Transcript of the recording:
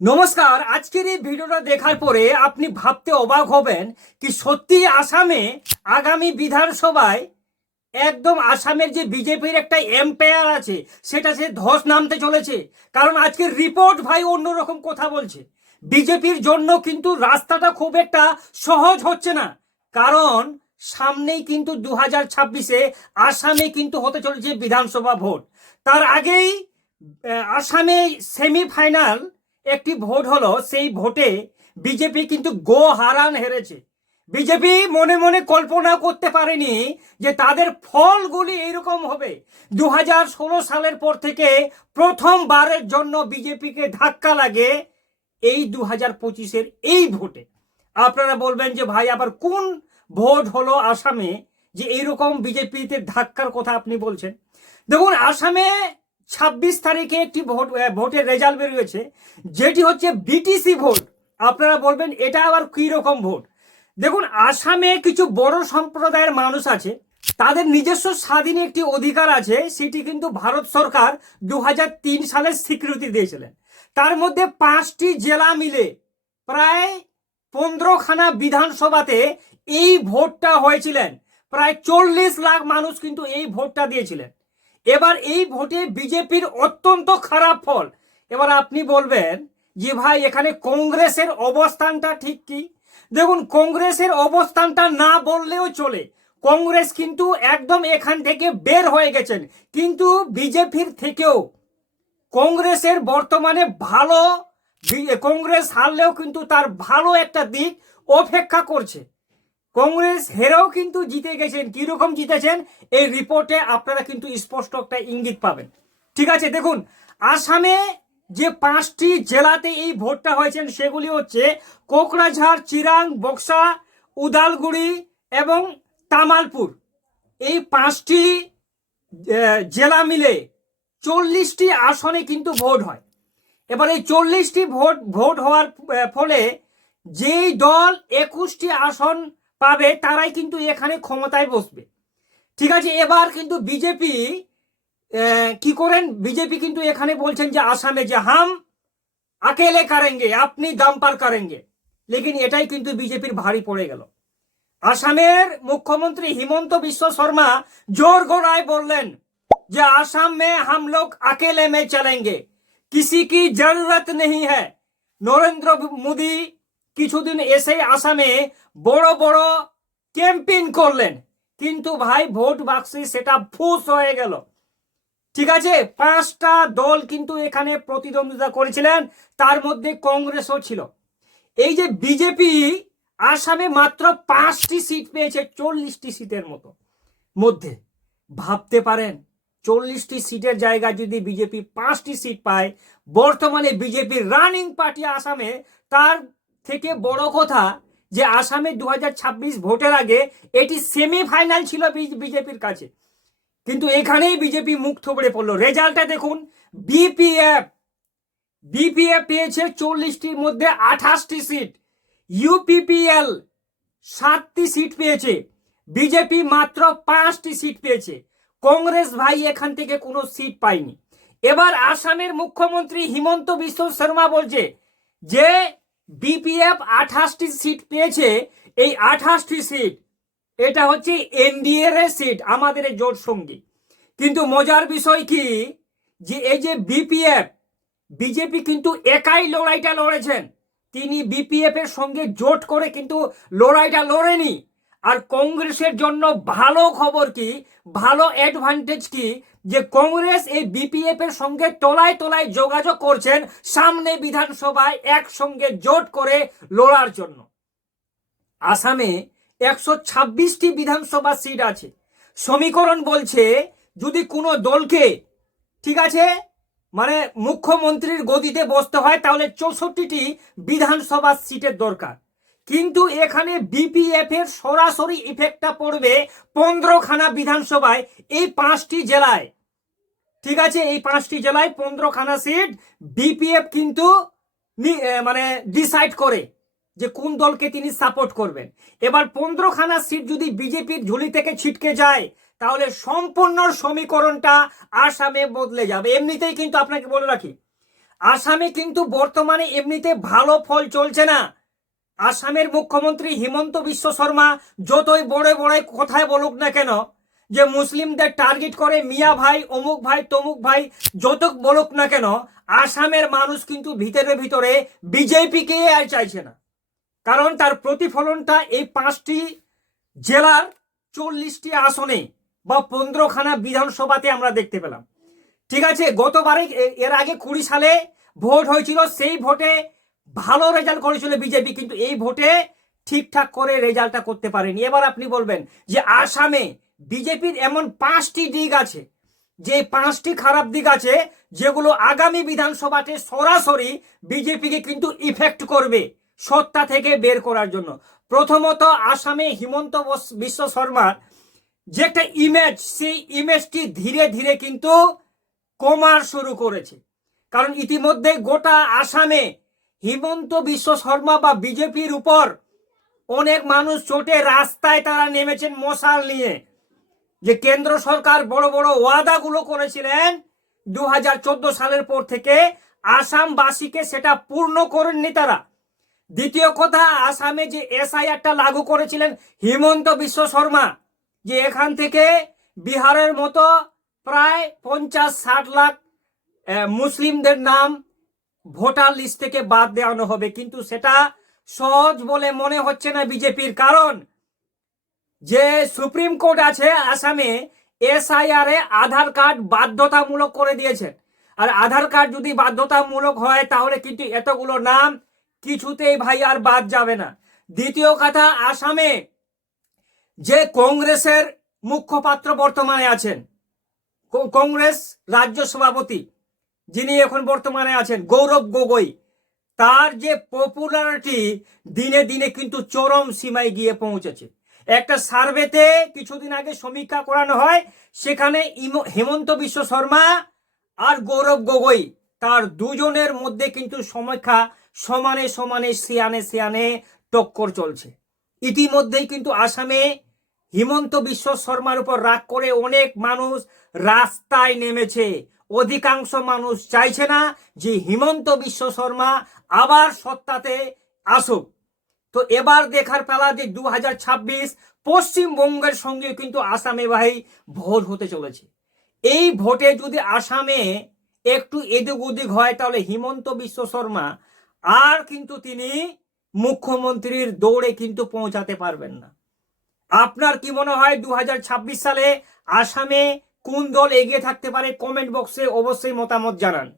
নমস্কার, আজকের এই ভিডিওটা দেখার পরে আপনি ভাবতে অবাক হবেন কি সত্যি আসামে আগামী বিধানসভায় একদম আসামের যে বিজেপির একটা এম্পায়ার আছে, সেটা সে ধস নামতে চলেছে। কারণ আজকের রিপোর্ট ভাই অন্যরকম কথা বলছে। বিজেপির জন্য কিন্তু রাস্তাটা খুব একটা সহজ হচ্ছে না। কারণ সামনেই কিন্তু দু হাজার ছাব্বিশে আসামে কিন্তু হতে চলেছে বিধানসভা ভোট। তার আগেই আসামে সেমিফাইনাল একটি ভোট হলো, সেই ভোটে বিজেপি কিন্তু গো হারান হেরেছে। বিজেপি মনে মনে কল্পনা করতে পারেনি যে তাদের ফলগুলি এরকম হবে। দু হাজার ষোলো সালের পর থেকে প্রথমবারের জন্য বিজেপিকে ধাক্কা লাগে এই দু হাজার পঁচিশের এই ভোটে। আপনারা বলবেন যে ভাই, আবার কোন ভোট হলো আসামে যে এইরকম বিজেপিতে ধাক্কার কথা আপনি বলছেন? দেখুন, আসামে ছাব্বিশ তারিখে একটি ভোট ভোটের রেজাল্ট বেরিয়েছে, যেটি হচ্ছে বিটিসি ভোট। আপনারা বলবেন, এটা আবার কী রকম ভোট? দেখুন, আসামে কিছু বড় সম্প্রদায়ের মানুষ আছে, তাদের নিজস্ব স্বাধীন একটি অধিকার আছে, সেটি কিন্তু ভারত সরকার দু সালে স্বীকৃতি দিয়েছিলেন। তার মধ্যে পাঁচটি জেলা মিলে প্রায় পনেরোখানা বিধানসভাতে এই ভোটটা হয়েছিলেন। প্রায় চল্লিশ লাখ মানুষ কিন্তু এই ভোটটা দিয়েছিলেন। এবার এই ভোটে বিজেপির অত্যন্ত খারাপ ফল। এবার আপনি বলবেন যে ভাই, এখানে কংগ্রেসের অবস্থানটা ঠিক কি? দেখুন, কংগ্রেসের অবস্থানটা না বললেও চলে। কংগ্রেস কিন্তু একদম এখান থেকে বের হয়ে গেছেন। কিন্তু বিজেপির থেকেও কংগ্রেসের বর্তমানে ভালো কংগ্রেস হারলেও কিন্তু তার ভালো একটা দিক অপেক্ষা করছে। কংগ্রেস হেরেও কিন্তু জিতে গেছেন। কীরকম জিতেছেন? এই রিপোর্টে আপনারা কিন্তু স্পষ্ট একটা ইঙ্গিত পাবেন। ঠিক আছে, দেখুন, আসামে যে পাঁচটি জেলাতে এই ভোটটা হয়েছেন, সেগুলি হচ্ছে কোকরাঝাড়, চিরাং, বক্সা, উদালগুড়ি এবং তামালপুর। এই পাঁচটি জেলা মিলে চল্লিশটি আসনে কিন্তু ভোট হয়। এবার এই চল্লিশটি ভোট ভোট হওয়ার ফলে যেই দল একুশটি আসন পাবে, তারাই কিন্তু এখানে ক্ষমতায় বসবে। ঠিক আছে, এবার কিন্তু বিজেপি কি করেন? বিজেপি কিন্তু এখানে বলছেন যে আসামে যে হাম, আকেলে কারেঙ্গে, আপনি দাম্পার কারেঙ্গে। লেকিন এটাই কিন্তু বিজেপির ভারী পড়ে গেল। আসামের মুখ্যমন্ত্রী হিমন্ত বিশ্ব শর্মা জোর গোড়ায় বললেন যে আসাম মে হাম লোক আকেলে মে চলেঙ্গে। কিসি কি জরুরত নেই হ্যাঁ নরেন্দ্র মোদী কিছুদিন এসে আসামে বড় বড় ক্যাম্পেইন করলেন। কিন্তু ভাই, ভোট বাক্সে সেটা ফুস হয়ে গেল। ঠিক আছে, পাঁচটা দল কিন্তু এখানে প্রতিদ্বন্দ্বিতা করেছিলেন, তার মধ্যে কংগ্রেসও ছিল। এই যে বিজেপি আসামে মাত্র পাঁচটি সিট পেয়েছে, চল্লিশটি সিটের মতো। মধ্যে, ভাবতে পারেন, চল্লিশটি সিটের জায়গায় যদি বিজেপি পাঁচটি সিট পায়, বর্তমানে বিজেপির রানিং পার্টি আসামে তার থেকে বড় কথা যে আসামে দু হাজার ছাব্বিশ ভোটের আগে এটি সেমিফাইনাল ছিল বিজেপির কাছে। কিন্তু এখানেই বিজেপি মুখ থুবড়ে পড়ল। রেজাল্টটা দেখুন বিপিএফ বিপিএফ পেয়েছে চল্লিশটির মধ্যে আঠাশটি সিট। ইউপিপিএল সাতটি সিট পেয়েছে। বিজেপি মাত্র পাঁচটি সিট পেয়েছে। কংগ্রেস ভাই এখান থেকে কোনো সিট পায়নি। এবার আসামের মুখ্যমন্ত্রী হিমন্ত বিশ্ব শর্মা বলছে যে বিপিএফ আঠাশটি সিট পেয়েছে। এই আঠাশটি সিট এটা হচ্ছে এনডিএর সিট আমাদের জোট সঙ্গী। কিন্তু মজার বিষয় কি? যে এই যে বিপিএফ বিজেপি কিন্তু একাই লড়াইটা লড়েছেন। তিনি বিপিএফ এর সঙ্গে জোট করে কিন্তু লড়াইটা লড়েনি। আর কংগ্রেসের জন্য ভালো খবর কি? ভালো অ্যাডভান্টেজ কি? যে কংগ্রেস এই বিপিএফ এর সঙ্গে তলায় তলায় যোগাযোগ করছেন সামনে বিধানসভায় একসঙ্গে জোট করে লড়ার জন্য। আসামে একশো ছাব্বিশটি বিধানসভা সিট আছে। সমীকরণ বলছে যদি কোনো দলকে, ঠিক আছে মানে মুখ্যমন্ত্রীর গদিতে বসতে হয় তাহলে চৌষট্টিটি বিধানসভা সিটের দরকার। কিন্তু এখানে বিপিএফ এর সরাসরি ইফেক্টটা পড়বে পনেরোখানা বিধানসভায় এই পাঁচটি জেলায়। ঠিক আছে? এই পাঁচটি জেলায় পনেরোখানা সিট বিপিএফ কিন্তু মানে ডিসাইড করে যে কোন দলকে তিনি সাপোর্ট করবেন। এবার পনেরোখানা সিট যদি বিজেপির ঝুলি থেকে ছিটকে যায়, তাহলে সম্পূর্ণ সমীকরণটা আসামে বদলে যাবে। এমনিতেই কিন্তু আপনাকে বলে রাখি, আসামে কিন্তু বর্তমানে এমনিতে ভালো ফল চলছে না। আসামের মুখ্যমন্ত্রী হিমন্ত বিশ্ব শর্মা যতই বড় বড় কথায় বলুক না কেন, যে মুসলিমদের টার্গেট করে মিয়া ভাই, অমুক ভাই, তমুক ভাই যত বলুক না কেন, আসামের মানুষ কিন্তু ভিতরে ভিতরে বিজেপিকে আর চাইছে না। কারণ তার প্রতিফলনটা এই পাঁচটি জেলার চল্লিশটি আসনে বা পনেরোখানা বিধানসভাতে আমরা দেখতে পেলাম। ঠিক আছে, গতবারে এর আগে কুড়ি সালে ভোট হয়েছিল, সেই ভোটে ভালো রেজাল্ট করেছিল বিজেপি, কিন্তু এই ভোটে ঠিকঠাক করে রেজাল্টটা করতে পারেনি। এবার আপনি বলবেন যে আসামে বিজেপির এমন পাঁচটি দিক আছে, যে পাঁচটি খারাপ দিক আছে, যেগুলো আগামী বিধানসভাতে সরাসরি বিজেপিকে কিন্তু ইফেক্ট করবে সত্তা থেকে বের করার জন্য। প্রথমত আসামে হিমন্ত বিশ্ব শর্মার যে একটা ইমেজ সেই ইমেজটি ধীরে ধীরে কিন্তু কমার শুরু করেছে। কারণ ইতিমধ্যে গোটা আসামে হিমন্ত বিশ্ব শর্মা বা বিজেপির উপর অনেক মানুষ চোটে রাস্তায় তারা নেমেছেন মশাল নিয়ে। যে কেন্দ্র সরকার বড় বড় ওয়াদাগুলো করেছিলেন দু হাজার চোদ্দ সালের পর থেকে, আসামবাসীকে সেটা পূর্ণ করেননি তারা। দ্বিতীয় কথা, আসামে যে এসআইআরটা লাগু করেছিলেন হিমন্ত বিশ্ব শর্মা, যে এখান থেকে বিহারের মতো প্রায় পঞ্চাশ ষাট লাখ মুসলিমদের নাম ভোটার লিস্ট থেকে বাদ দেওয়ানো হবে, কিন্তু সেটা সহজ বলে মনে হচ্ছে না বিজেপির। কারণ যে সুপ্রিম কোর্ট আছে আসামে, এসআইআর এ আধার কার্ড বাধ্যতামূলক করে দিয়েছে আর আধার কার্ড যদি বাধ্যতামূলক হয়, তাহলে কিন্তু এতগুলো নাম কিছুতেই ভাই আর বাদ যাবে না। দ্বিতীয় কথা, আসামে যে কংগ্রেসের মুখপাত্র বর্তমানে আছেন, কংগ্রেস রাজ্য সভাপতি যিনি এখন বর্তমানে আছেন, গৌরব গগৈ, তার যে পপুলারিটি দিনে দিনে কিন্তু চরম সীমায় গিয়ে পৌঁছেছে। একটা সার্ভেতে কিছুদিন আগে সমীক্ষা করানো হয়, সেখানে হেমন্ত বিশ্ব শর্মা আর গৌরব গগৈ, তার দুজনের মধ্যে কিন্তু সমীক্ষা সমানে সমানে, সিয়ানে সিয়ানে টক্কর চলছে। ইতিমধ্যেই কিন্তু আসামে হিমন্ত বিশ্ব শর্মার উপর রাগ করে অনেক মানুষ রাস্তায় নেমেছে। অধিকাংশ মানুষ চাইছে না যে হিমন্ত বিশ্ব শর্মা আবার সত্তাতে আসুক। তো এবার দেখার পেলা যে দু হাজার ছাব্বিশ পশ্চিমবঙ্গের সঙ্গে কিন্তু আসামে ভাই ভোট হতে চলেছে। এই ভোটে যদি আসামে একটু এদিক ওদিক হয়, তাহলে হিমন্ত বিশ্ব শর্মা আর কিন্তু তিনি মুখ্যমন্ত্রীর দৌড়ে কিন্তু পৌঁছাতে পারবেন না। আপনার কি মনে হয় দু হাজার ছাব্বিশ সালে আসামে কোন দল এগিয়ে থাকতে পারে কমেন্ট বক্সে অবশ্যই মতামত জানান।